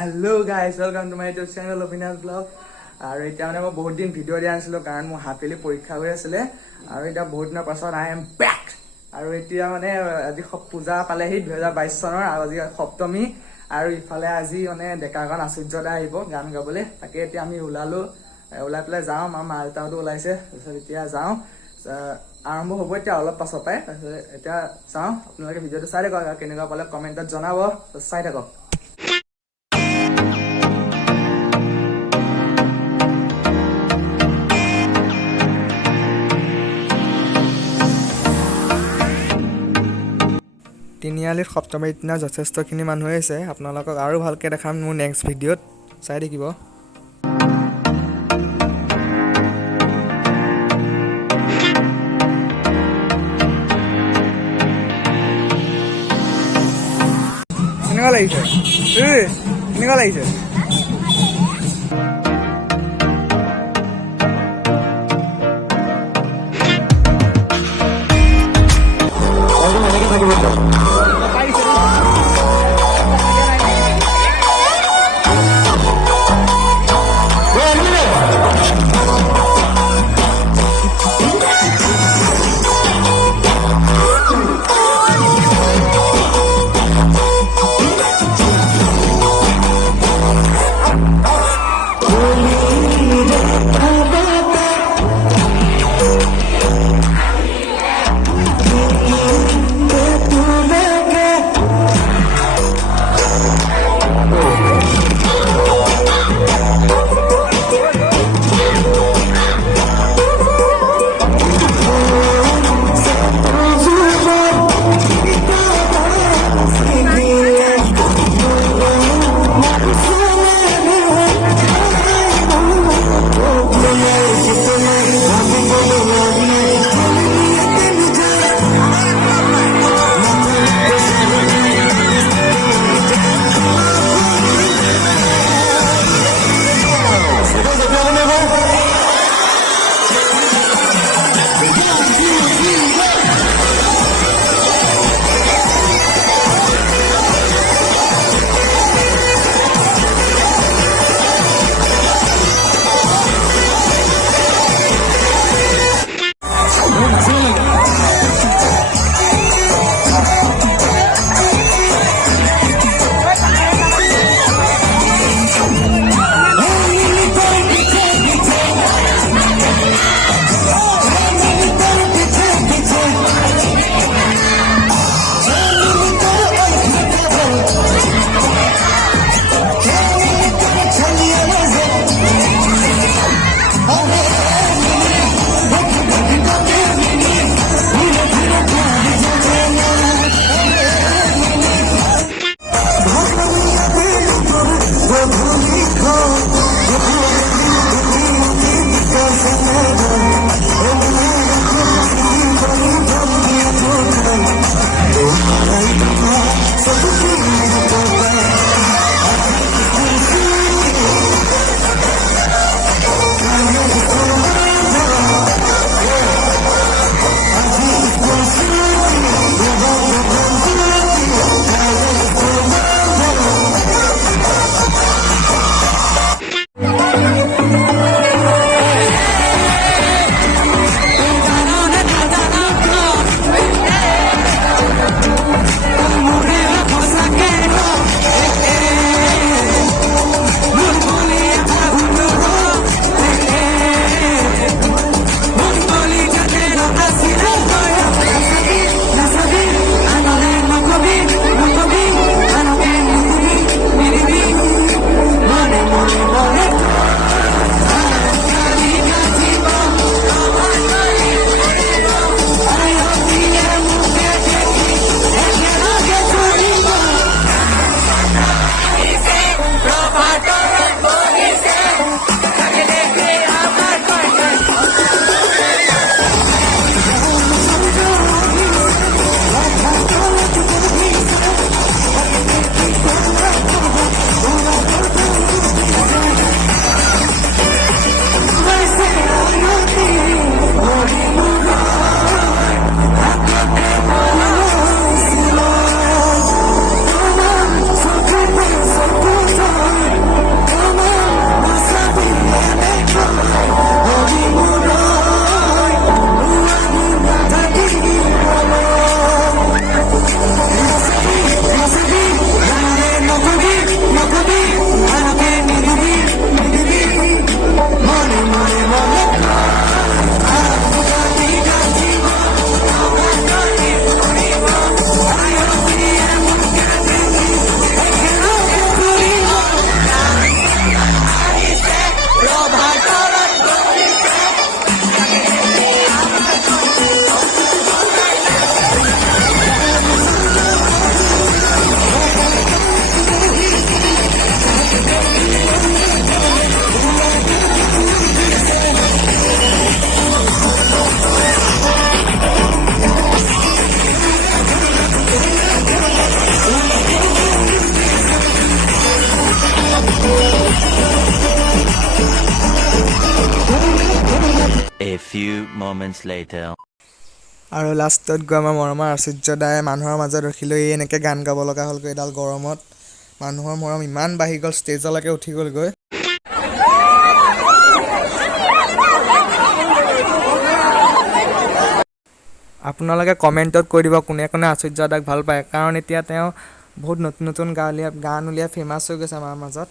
Hello guys, welcome to my YouTube channel Abhinash Vlog. আৰু এতিয়া মানে মই বহুত দিন ভিডিঅ' দিয়া নাছিলো কাৰণ মোৰ হাফেলি পৰীক্ষা হৈ আছিলে আৰু এতিয়া বহুত দিনৰ পাছত আই এম বেক আৰু এতিয়া মানে আজি পূজা পালেহি 2022 চনৰ আৰু আজি সপ্তমী আৰু ইফালে আজি মানে ডেকাগণ আশ্চৰ্যদা আহিব গান গাবলৈ তাকে এতিয়া আমি ওলাই পেলাই যাওঁ মা আইতাহঁতো ওলাইছে তাৰপিছত এতিয়া যাওঁ আৰম্ভ হ'ব এতিয়া অলপ পাছৰ পৰাই এতিয়া চাওঁ আপোনালোকে ভিডিঅ'টো চাই থাকক আৰু কেনেকুৱা পালে কমেণ্টত জনাব চাই থাকক তিনিআলিত সপ্তমীৰ দিনা যথেষ্টখিনি মানুহ আহিছে আপোনালোকক আৰু ভালকৈ দেখাম মোৰ নেক্সট ভিডিঅ'ত চাই থাকিব কেনেকুৱা লাগিছে কেনেকুৱা লাগিছে A few moments later. আৰু লাষ্টত গৈ আমাৰ মৰমৰ আশ্চৰ্যদায় মানুহৰ মাজত ৰখিলৈ এনেকৈ গান গাব লগা হ'লগৈ এডাল গৰমত মানুহৰ মৰম ইমান বাঢ়ি গ'ল ষ্টেজলৈকে উঠি গ'লগৈ আপোনালোকে কমেণ্টত কৈ দিব কোনে কোনে আশ্চৰ্যদাক ভাল পায় কাৰণ এতিয়া তেওঁ বহুত নতুন নতুন গান উলিয়াই ফেমাছ হৈ গৈছে আমাৰ মাজত